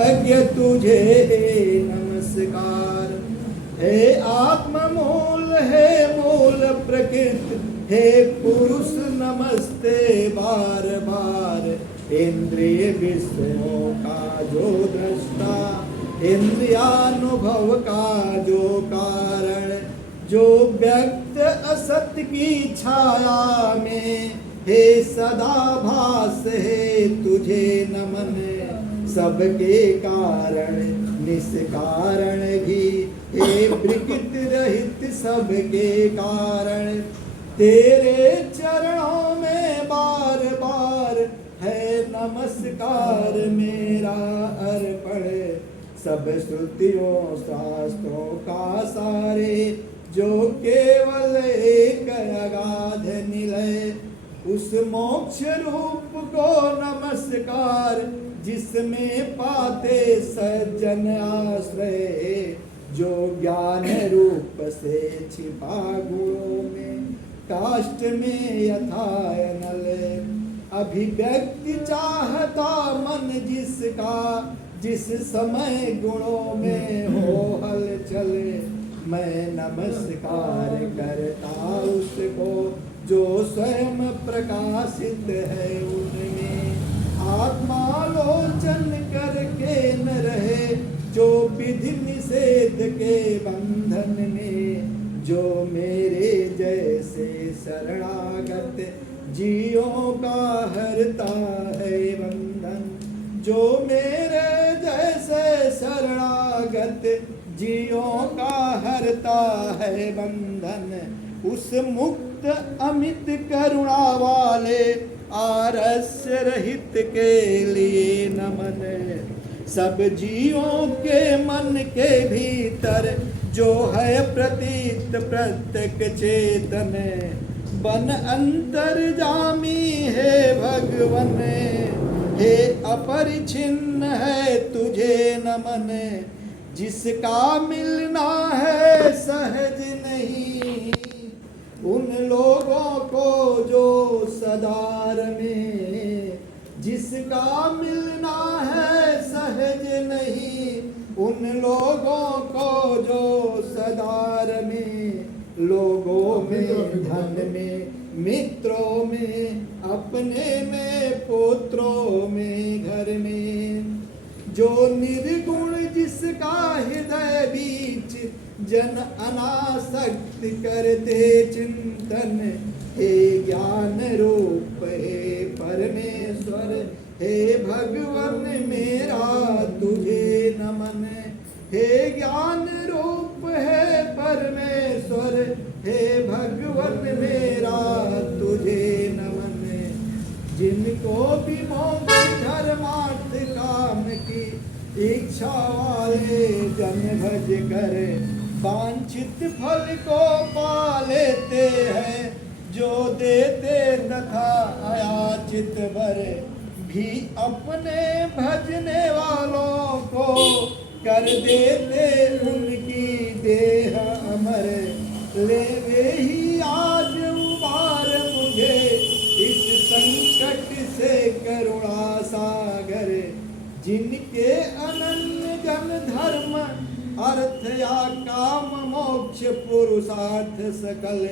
यज्ञ तुझे नमस्कार। हे आत्म मूल, हे मूल प्रकृति, हे पुरुष नमस्ते बार बार। इंद्रिय विषयों का जो दृष्टा, इंद्रियानुभव का जो कारण, जो व्यक्त असत की छाया में, हे सदा भास है तुझे नमन। सबके कारण निष्कारण भी, हे विकृति रहित सबके कारण। तेरे चरणों में बार बार है नमस्कार मेरा अर्पण। सब श्रुतियों शास्त्रों का सारे, जो केवल एक अगाध निलय, उस मोक्ष रूप को नमस्कार, जिसमें पाते सज्जन आश्रय। जो ज्ञान रूप से छिपा गुणों में, काष्ठ में यथा अनल। अभिव्यक्ति चाहता मन जिसका, जिस समय गुणों में हो हलचल। मैं नमस्कार करता उसको, जो स्वयं प्रकाशित है उनमें। आत्मालोचन करके न रहे, जो विधि निषेध के बंधन में। जो मेरे जैसे शरणागत जियों का हरता है बंधन। जो मेरे जैसे शरणागत जियों का हरता है बंधन। उस मुक्त अमित करुणा वाले, आरस्य रहित के लिए नमन। सब जीवों के मन के भीतर, जो है प्रतीत प्रत्यक चेतन। बन अंतर्जामी है भगवन, हे अपरिछिन्न है तुझे नमन। जिसका मिलना है सहज नहीं, उन लोगों को जो सदार में। जिसका मिलना है सहज नहीं, उन लोगों को जो सदार में। लोगों में, धन में, मित्रों में, अपने में, पुत्रों में, घर में। जो निर्गुण जिसका हृदय बीच, जन अनासक्त करते चिंतन। हे ज्ञान रूप हे परमेश्वर, हे भगवन मेरा तुझे नमन। हे ज्ञान रूप हे परमेश्वर, हे भगवन मेरा तुझे नमन। जिनको भी मोक्ष धर्मार्थ काम की इच्छा वाले जन भज कर, वांछित फल को पा लेते हैं। जो देते तथा अयाचित वर, भी अपने भजने वालों को कर देते उनकी देह अमर। ले वे ही आज उबार मुझे इस संकट से करुणा सागर। जिनके अनन्य जन धर्म, अर्थ या काम, मोक्ष पुरुषार्थ सकल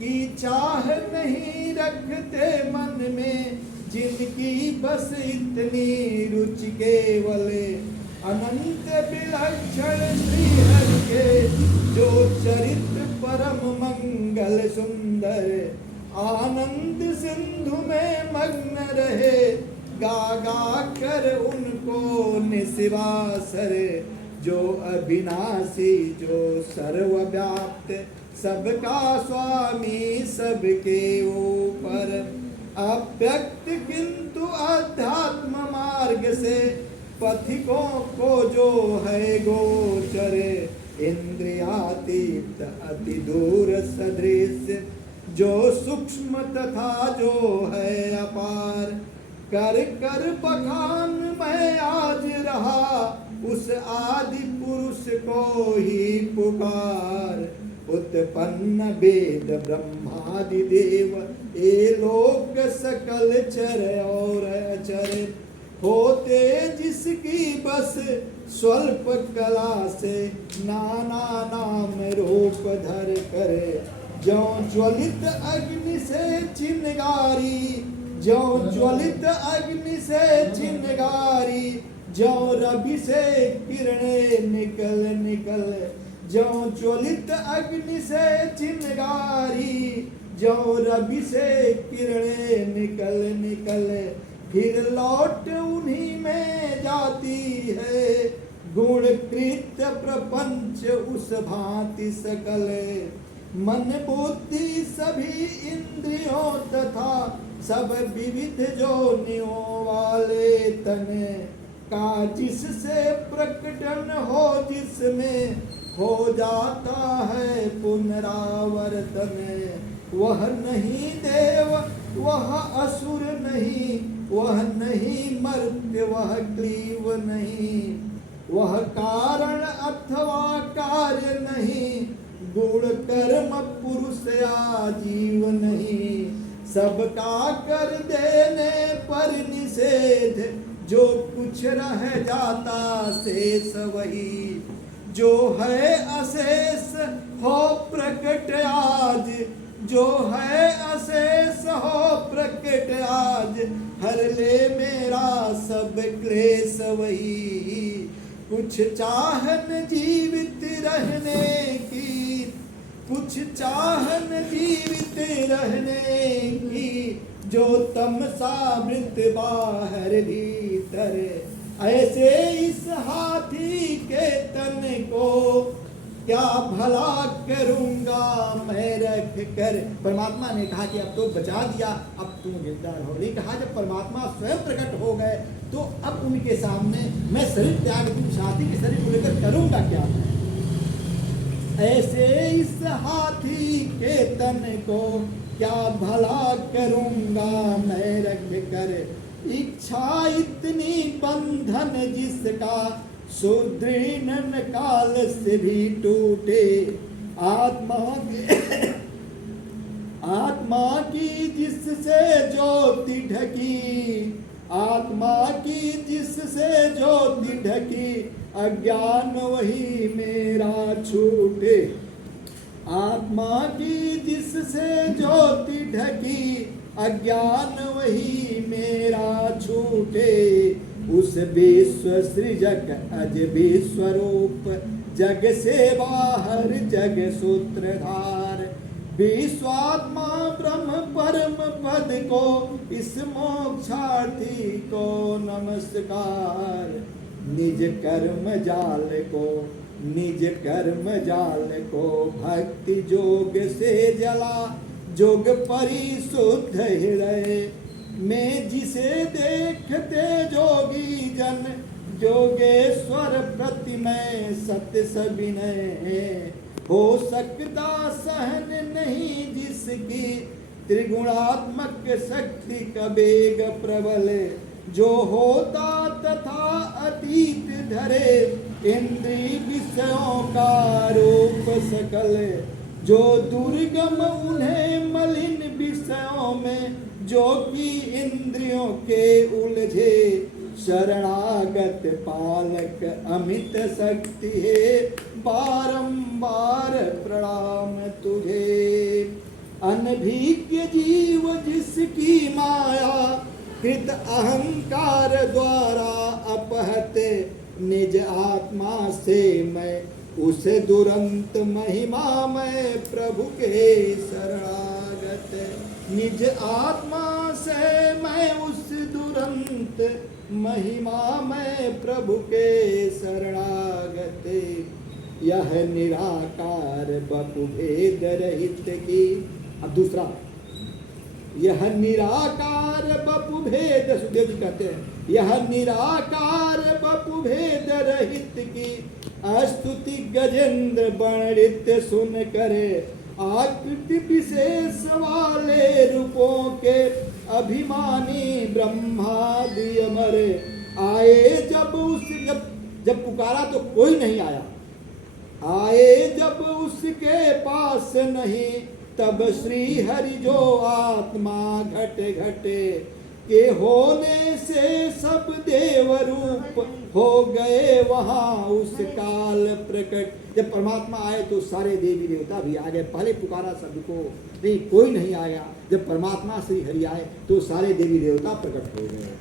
की चाह नहीं रखते मन में। जिनकी बस इतनी रुचि केवल, अनंत विलक्षण श्री हरि के। जो चरित्र परम मंगल सुंदर, आनंद सिंधु में मग्न रहे। गा गा कर उनको निशिवासर। जो अविनाशी, जो सर्वव्याप्त, सबका स्वामी, सबके ऊपर। अव्यक्त किंतु अध्यात्म मार्ग से, पथिकों को जो है गोचर। इंद्रियातीत अति दूर सदृश, जो सूक्ष्म तथा जो है अपार। कर कर बखान मैं आज रहा, उस आदि पुरुष को ही पुकार। उत्पन्न वेद ब्रह्मादि देव, ये लोक सकल चर और अचर। होते जिसकी बस स्वल्प कला से, नाना नाम रूप धर करे, ज्यों ज्वलित अग्नि से चिनगारी, ज्यों ज्वलित अग्नि से चिनगारी, ज्यों रवि से किरणें निकल निकल, ज्यों ज्वलित अग्नि से चिनगारी, ज्यों रवि से किरणें निकल निकल, फिर लौट उन्हीं में जाती है, गुण कृत्य प्रपंच उस भांति सकल, मन बुद्धि सभी इंद्रियों तथा सब विविध जोनियों वाले तन का, जिससे प्रकटन हो जिसमें हो जाता है पुनरावर्तन, वह नहीं देव वह असुर नहीं, वह नहीं मर्त्य वह क्लीव नहीं, वह कारण अथवा कार्य नहीं, गुण कर्म पुरुष या जीव नहीं, सबका कर देने पर निषेध, जो कुछ रह जाता शेष वही, जो है अशेष हो प्रकट आज, जो है अशेष हो प्रकट आज, हर ले मेरा सब क्लेश वही, कुछ चाहन जीवित रहने की, कुछ चाहन जीवित रहने की, जो तमसा मृत बाहर भीतर, ऐसे इस हाथी के तन को क्या भला करूंगा मैं रख कर। परमात्मा ने कहा कि अब तो बचा दिया, अब तुम जिंदा रहो। नहीं कहा जब परमात्मा स्वयं प्रकट हो गए तो अब उनके सामने मैं शरीर त्याग दूं, साथी के शरीर को लेकर करूंगा क्या मैं। ऐसे इस हाथी के तन को क्या भला करूंगा मैं रख कर, इच्छा इतनी बंधन जिसका सुदृढ़ काल से भी टूटे, आत्मा की जिससे ज्योति ढकी, आत्मा की जिससे ज्योति ढकी, अज्ञान वही मेरा छूटे, आत्मा की जिससे ज्योति ढकी, अज्ञान वही मेरा छूटे, उस विश्व सृजक अज विश्वरूप, जग से बाहर जग सूत्रधार, विश्वात्मा ब्रह्म परम पद को, इस मोक्षार्थी को नमस्कार, निज कर्म जाल को, निज कर्म जाल को भक्ति जोग से जला, जोग परिशुद्ध हृदय में जिसे देखते जोगी जन, जोगेश्वर प्रतिमय सत्य सविनय, हो सकता सहन नहीं जिसकी, त्रिगुणात्मक शक्ति का वेग प्रबल, जो होता तथा अतीत धरे, इंद्रिय विषयों का रूप सकल, जो दुर्गम उन्हें मलिन विषयों में, जो कि इंद्रियों के उलझे, शरणागत पालक अमित शक्ति है, बारंबार प्रणाम तुझे। अनभिज्ञ जीव जिसकी माया, कृत अहंकार द्वारा अपहत, निज आत्मा से मैं उस दुरंत महिमा में प्रभु के शरणागत, निज आत्मा से मैं उस दुरंत महिमा में प्रभु के शरणागत, यह निराकार बपु भेद रहित की। अब दूसरा, यह निराकार बपु भेद, सुखदेव जी कहते हैं, यह निराकार बपु भेद रहित की, स्तुति गजेंद्र वर्णित सुन करे, आकृति विशेष वाले रूपों के अभिमानी ब्रह्मादि अमर, आए जब पुकारा तो कोई नहीं आया, आए जब उसके पास नहीं, तब श्री हरि जो आत्मा घटे घटे, के होने से सब देव रूप हो गए वहाँ उस काल प्रकट। जब परमात्मा आए तो सारे देवी देवता भी आ गए। पहले पुकारा सबको, नहीं कोई नहीं आया। जब परमात्मा श्री हरि आए तो सारे देवी देवता प्रकट हो गए।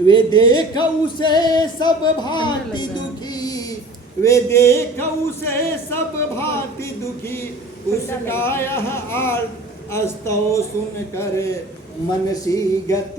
वे देख उसे सब भांति दुखी, वे देख उसे सब भांति दुखी, उसका यह आर्त अस्तव सुन कर मन सी गति